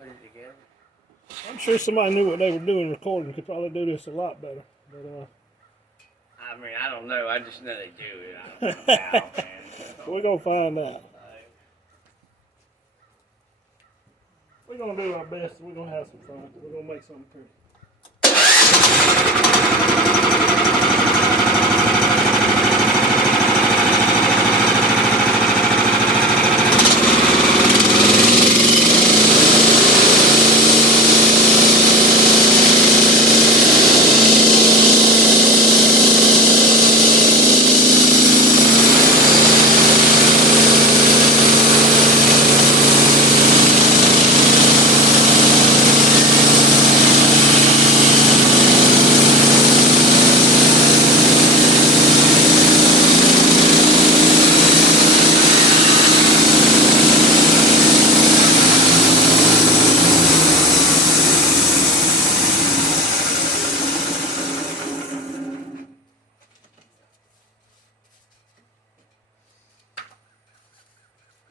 put it together. I'm sure somebody knew what they were doing recording could probably do this a lot better. But I mean, I don't know. I just know they do it. I don't know how, man. we're gonna find out. We're gonna do our best. We're gonna have some fun. We're gonna make something pretty.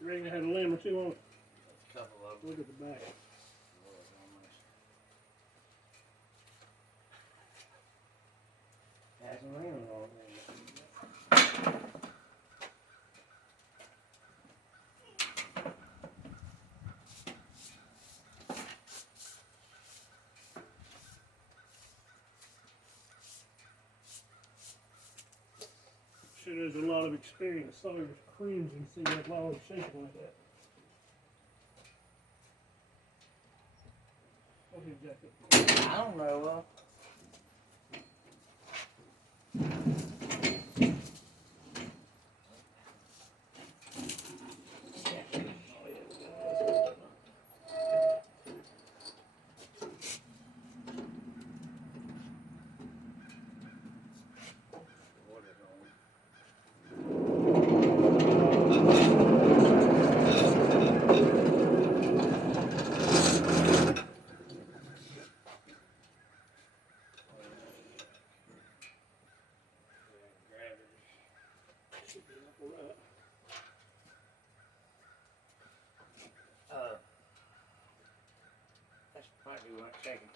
You reckon it had a limb or two on it? A couple of them. Look at the back. Has a ring on it. Sure, there's a lot of experienced sawyers cringe and see that log shaking like that. What's his jacket? I don't know. That's probably one second.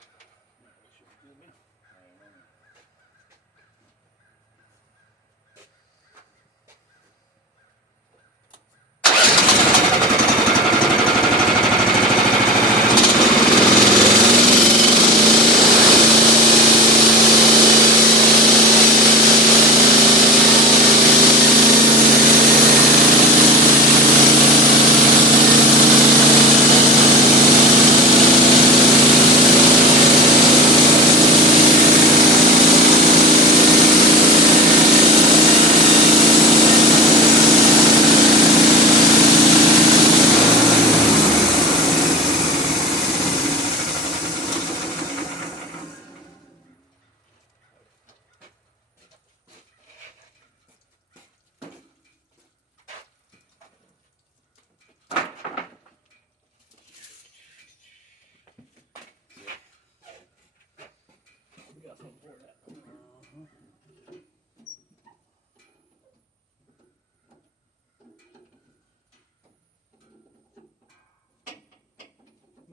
We got something for that.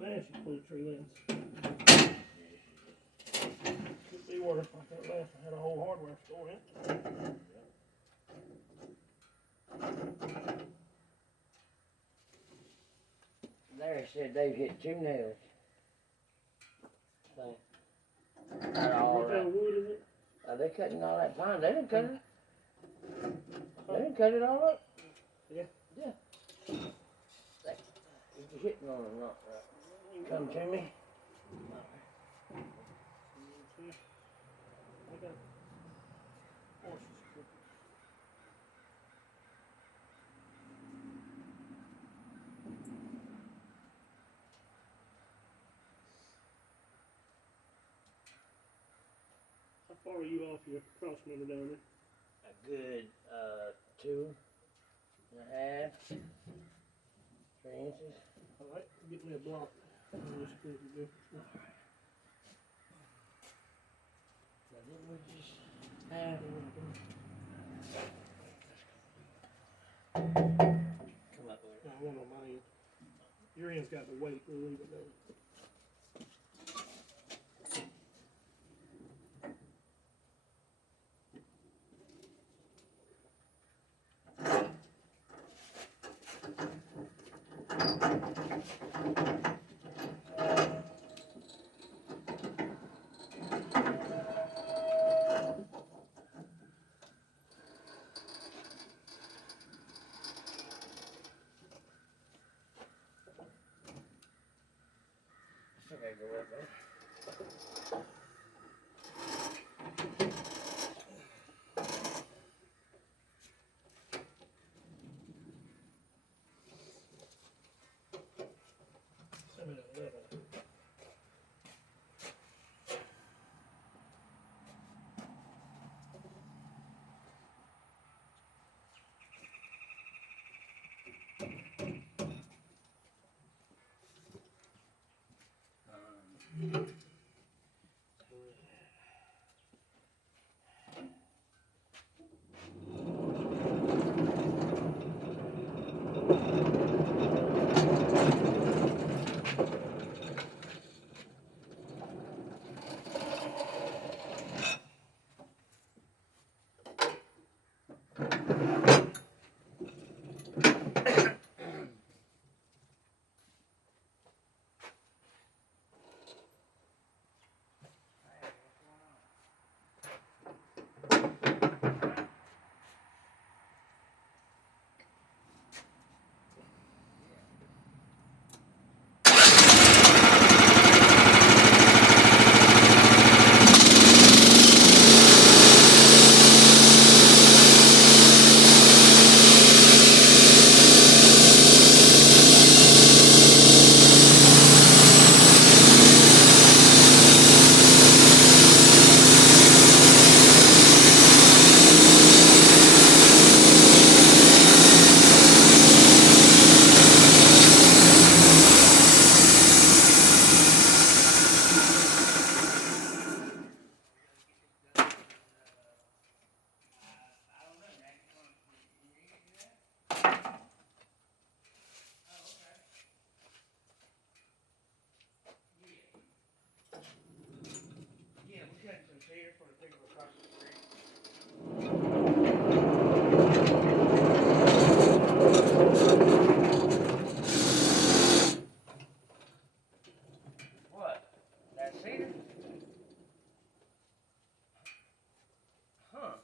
Man, she pulled tree limbs. Could be worse like that last one. Had a whole hardware store in it. Larry said they've hit 2 nails. So, not all What kind right. of wood is it? They cutting all that pine. They didn't cut it. They didn't cut it all up. Yeah. Yeah. You're hitting on them, not right. Come to me. I got horses. How far are you off your cross member down there? A good 2.5, 3 inches. All right, get me a block. Now, didn't we just have come up with it? No, one on my end. Your end's got the weight. We'll leave it there. Okay, go up there. Yeah, we got some chairs for the people across the street. What? That cedar? Huh.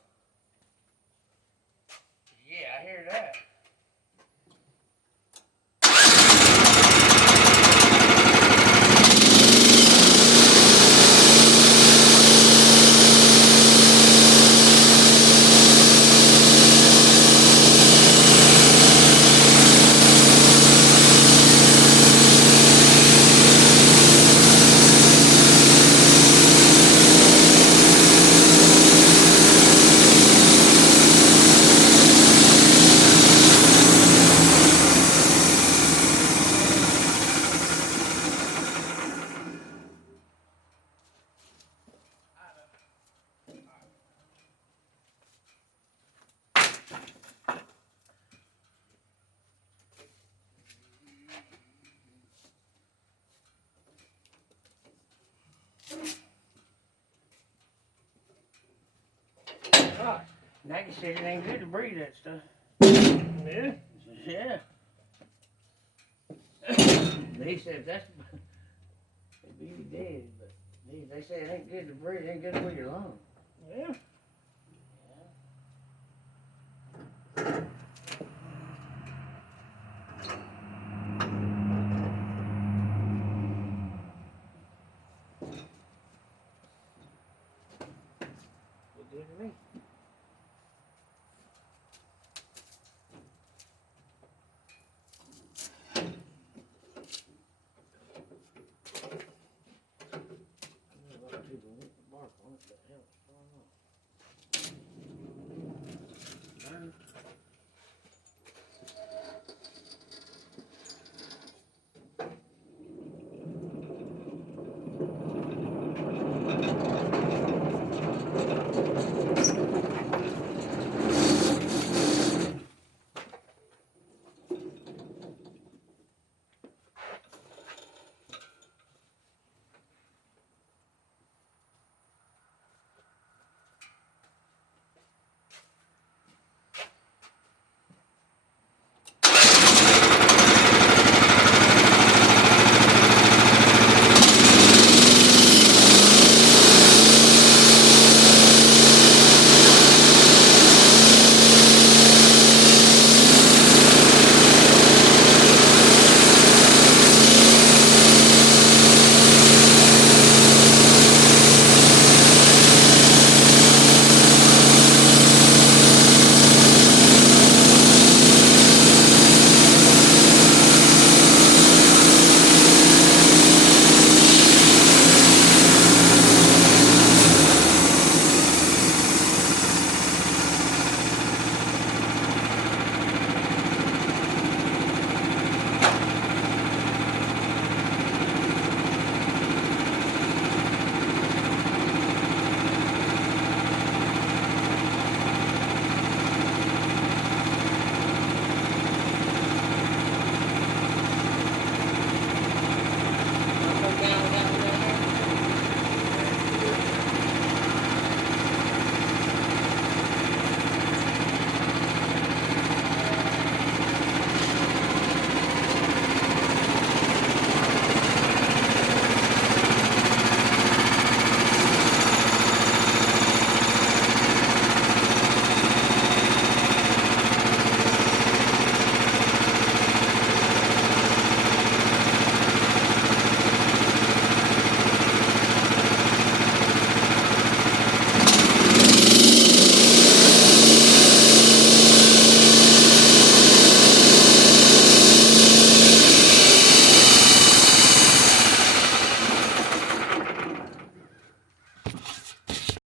Yeah, I hear that. God, Naggy said it ain't good to breathe that stuff. Yeah. Yeah. They said that's it'd be dead, but they say it ain't good to breathe, it ain't good for your lungs. Yeah. Yeah.